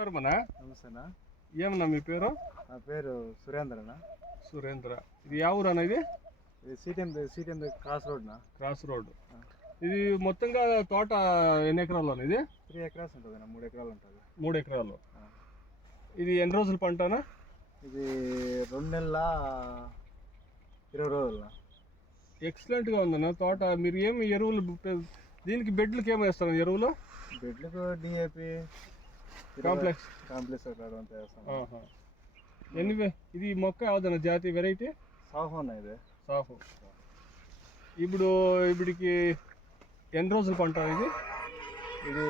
నమస్కారమన్నా నమస్తేనా. ఏమన్నా మీ పేరు? నా పేరు సురేంద్రనా. సురేంద్ర. ఇది యా ఊరు అన్న ఇది? ఇది CTM CTM cross రోడ్నా? Cross road. ఇది మొత్తంగా తోట ఎన్ని ఎకరాలు అన్న ఇది? త్రీ ఎకరాస్ ఉంటుంది మూడు ఎకరాలు ఉంటుంది. మూడు ఎకరాలు. ఇది ఎన్ని రోజుల పంటనా? ఇది రెండు నెలల ఇరవై రోజుల ఎక్సలెంట్గా ఉందన్న తోట. మీరు ఏమి ఎరువులు దీనికి బెడ్లకి ఏమి వేస్తారు ఎరువులు? బెడ్లకు డిఏపి కాంప్లెక్స్. కాంప్లెక్స్ అక్కడ అంతా వేస్తాం ఆహా. ఎన్ని వే- ఇది మొక్క యావదన్న జాతి వెరైటీ? సాఫ్ ఇది. సాఫ్ ఇప్పుడు ఇప్పటికి ఎన్ని రోజుల పంట ఇది? ఇది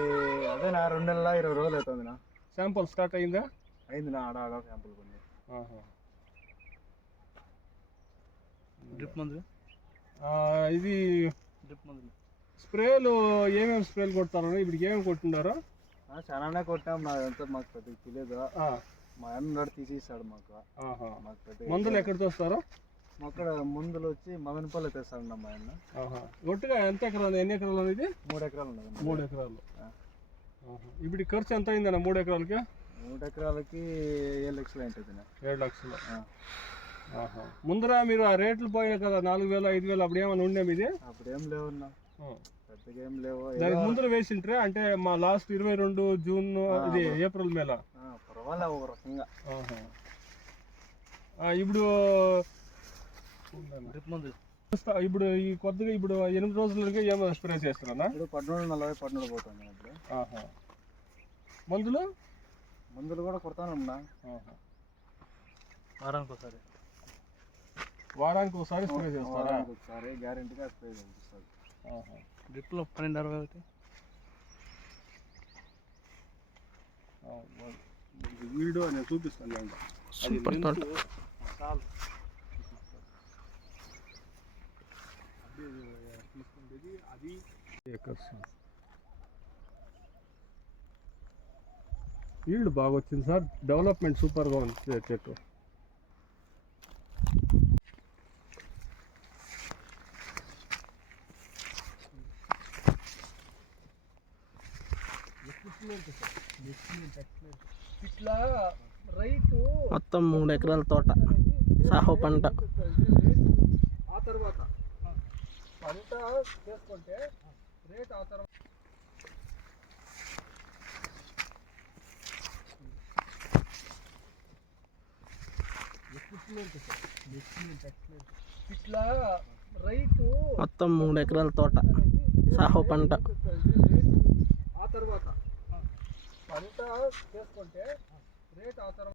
అదే నా రెండు నెలల ఇరవై రోజులు అవుతుంది నా. శాంపుల్ స్టార్ట్ అయిందా? అయింది నా ఆడ ఆడ శాంపుల్ కొన్ని. డ్రిప్ మందులు ఆ, ఇది డ్రిప్ మందులు స్ప్రేలు ఏమేమి స్ప్రేలు కొడతారని ఇప్పుడు ఏమేమి కొట్టున్నారో చాలానే కొట్టాం నా అంతా మాకు పెద్దగా తెలియదు మా అన్నాడు తీసి ఇస్తాడు మాకు. మాకు పెద్దగా మందులు ఎక్కడ తోస్తారో? అక్కడ మందులు వచ్చి మదనపల్లి తెస్తాడు మా ఆయన ఆహా. ఒట్టుగా ఎంత ఎకరాలు ఎన్ని ఎకరాలు అనేది మూడు ఎకరాలు ఉన్నది మూడు ఎకరాలు. ఇప్పుడు ఖర్చు ఎంత అయిందన్న మూడు ఎకరాలకి? మూడు ఎకరాలకి ఏడు లక్షలు ఉంటుంది నా. ఏడు లక్షలు. ముందర మీరు ఆ రేట్లు పోయాయి కదా నాలుగు వేలు ఐదు వేలు అప్పుడు ఏమైనా ఉండే మీది? అప్పుడు ఏం లేవన్నా దానికి ముందర వేసింట్రే అంటే మా లాస్ట్ ఇరవై రెండు జూన్ ఇది ఏప్రిల్ మేల. ఇప్పుడు ఇప్పుడు ఈ కొద్దిగా ఇప్పుడు ఎనిమిది రోజులకి ఏమో స్ప్రే ఇప్పుడు పద్నాలుగు నలభై పద్నాలుగు పోతాను ఇప్పుడు. మందులు? మందులు కూడా కొడతానన్నా. వారానికి ఒకసారి. వారానికి ఒకసారి స్ప్రే చేస్తారా? ఒకసారి గ్యారెంటీగా స్ప్రే ఆహా. డ్రిప్లో పన్నెండు అరవై ఒకటి. వీడియో నేను చూపిస్తాను సూపర్ తోట. అది ఈల్డ్ బాగా వచ్చింది సార్. డెవలప్మెంట్ సూపర్గా ఉంది చెట్టు. ఇట్లా రైతు మొత్తం మూడు ఎకరాల తోట సాహో పంట. ఆ తర్వాత పంట చేసుకుంటే రేట్ ఆ తర్వాత ఇట్లా రైతు మొత్తం మూడు ఎకరాల తోట సాహో పంట. పంట చేసుకుంటే రేట్ అవసరం